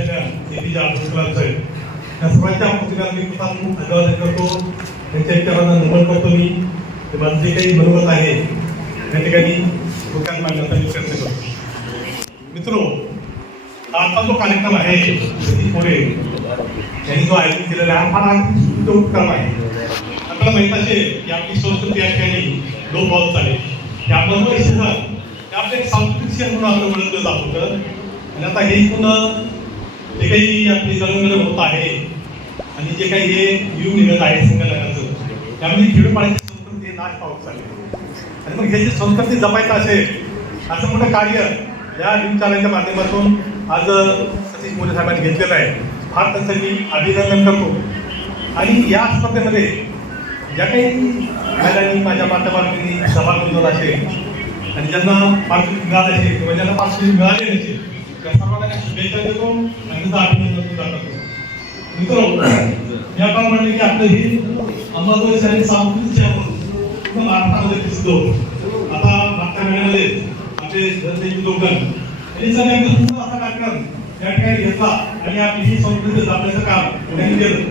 Saheb A P जे अब्दुल या सर्वांच्या पुस्तकाला मी प्रथम अभिवादन करतो त्यांच्या विचारांना नमन करतो मी ते माझं जे काही मनोगत आहे त्या ठिकाणी लोकांना मांडण्याचा मी प्रयत्न करतो मित्रो आजचा जो कार्यक्रम आहे सतीश मोरे यांनी जो आयोजित केलेला आहे हा फार अतिशय उपक्रम आहे आपल्याला माहीत असेल की आपली संस्कृती या ठिकाणी लोप पावत चालेल की आपलं जो शहर हे आपलं एक सांस्कृतिक शहर म्हणून आपलं ओळखलं जात होतं आणि आता हे इथून जे काही आपली जळवण होत आहे आणि जे काही हे यू निघत आहे संगणकाचं त्यामध्ये खेडोपाड्याची संस्कृती नाश पावत चालली. आणि मग हे जे संस्कृती जपायचं असेल असं मोठं कार्य या दिनचाराच्या माध्यमातून आज सतीश मोरे साहेबांनी घेतलेलं आहे. फार त्यांचं मी अभिनंदन करतो. आणि या स्पर्धेमध्ये ज्या काही महिलांनी माझ्या माध्यमातून सभा नोंदवला असेल आणि ज्यांना पारितोषिक मिळालं असेल किंवा ज्यांना पारितोषिक मिळाले नसेल सर्वांना शुभेच्छा देतो आणि त्यांचं अभिनंदन सुद्धा करतो मित्र आपण म्हणले की आपलं ही अंबाजोगाई शहर सांस्कृतिक आपण म्हणून पूर्ण आता मागच्या महिन्यामध्ये आपले जनतेचे लोकगण यांनी सगळ्या एक सुंदर असा कार्यक्रम या ठिकाणी घेतला आणि आपली ही संस्कृती जपण्याचं काम त्यांनी केलं.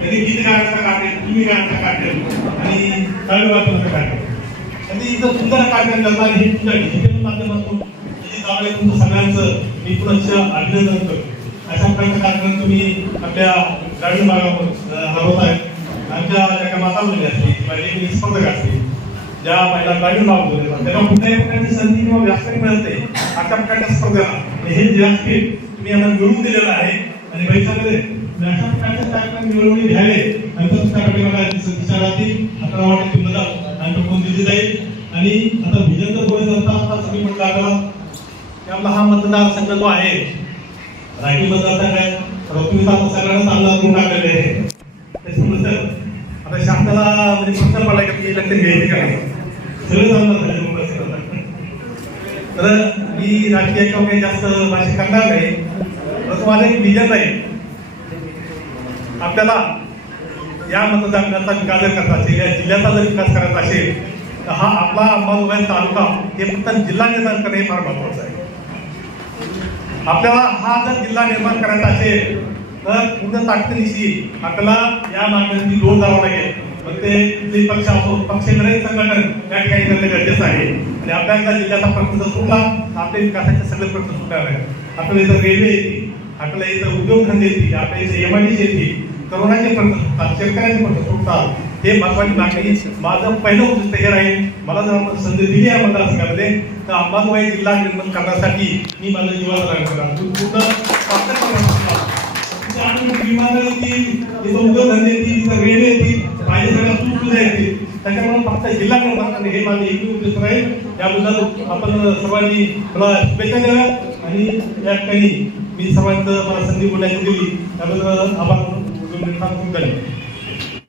त्यांनी गीत गाण्याचा कार्यक्रम तुम्ही गाण्याचा कार्यक्रम आणि टाळी वाजवण्याचा कार्यक्रम. त्यांनी इथं सुंदर कार्यक्रम करता हे तुमच्या डिजिटल माध्यमातून त्यामुळे तुमचं सगळ्यांचं मी पुन्हा अभिनंदन करतो. अशा प्रकारचा कार्यक्रम तुम्ही आपल्या ग्रामीण भागावर राबवत आहे आमच्या ज्या काही माता मुली असतील किंवा स्पर्धक असतील ज्या महिला ग्रामीण भाग बोलत असतात त्यांना कुठल्याही प्रकारची संधी किंवा व्यासपीठ मिळते अशा प्रकारच्या स्पर्धेला हे व्यासपीठ तुम्ही यांना मिळवून दिलेलं आहे आणि भविष्यामध्ये अशा प्रकारचे कार्यक्रम मिळवून घ्यावे आणि तसंच त्या संधीच्या राहतील अकरा वाटेल ती मदत आणि कोण दिली जाईल आणि आता विजन जर बोलायचं असता आता सगळी म्हटलं त्यामुळे हा मतदारसंघ जो आहे. रायगड मतदारसंघ आहे. तर सगळ्यांना चांगला गुण टाकलेले आहे. त्याच्यानंतर आता शासनाला म्हणजे प्रश्न पडला की लक्ष घ्यायचे का नाही? सगळं चांगलं झालं तर मी राजकीय किंवा काही जास्त भाषण करणार नाही. परंतु माझं एक विजन आहे. आपल्याला या मतदारसंघाचा विकास जर करता असेल या जिल्ह्याचा जर विकास करायचा असेल तर हा आपला अंबाजोगाई तालुका हे फक्त जिल्हा निर्माण करणे हे फार महत्वाचं आहे. आपल्याला हा जर जिल्हा निर्माण करायचा असेल तर पूर्ण ताकदीनिशी आपल्याला या मागण्यांची जोर द्यावा लागेल. मग ते कुठलेही पक्ष असो पक्षेतरही संघटन या ठिकाणी करणं गरजेचं आहे. आणि आपल्या जिल्ह्याचा प्रश्न जर सुटला तर आपले विकासाचे सगळे प्रश्न सुटणार आहेत. आपल्याला इथं रेल्वे येतील आपल्याला इथं उद्योगधंदे येतील आपल्या इथं एमआयडी येतील तरुणाचे प्रश्न सुटतात शेतकऱ्यांचे प्रश्न सुटतात. हे महत्वाची मागणी माझं पहिलं उद्दिष्ट हे राहील. मला जर संधी दिली आहे मतदारसंघामध्ये तर अंबाजोगाई जिल्हा निर्माण करण्यासाठी मी माझं जीवाला करणार उद्योगधंदे येतील रेल्वे येतील पाहिजे सगळ्या सुखसुविधा येतील. त्याच्यामुळे फक्त जिल्हा निर्माण करणे हे माझं एकही उद्दिष्ट राहील. याबद्दल आपण सर्वांनी मला शुभेच्छा द्याव्या आणि या ठिकाणी मी सर्वांचं मला संधी बोलण्याची दिली. त्याबद्दल आभार निर्माण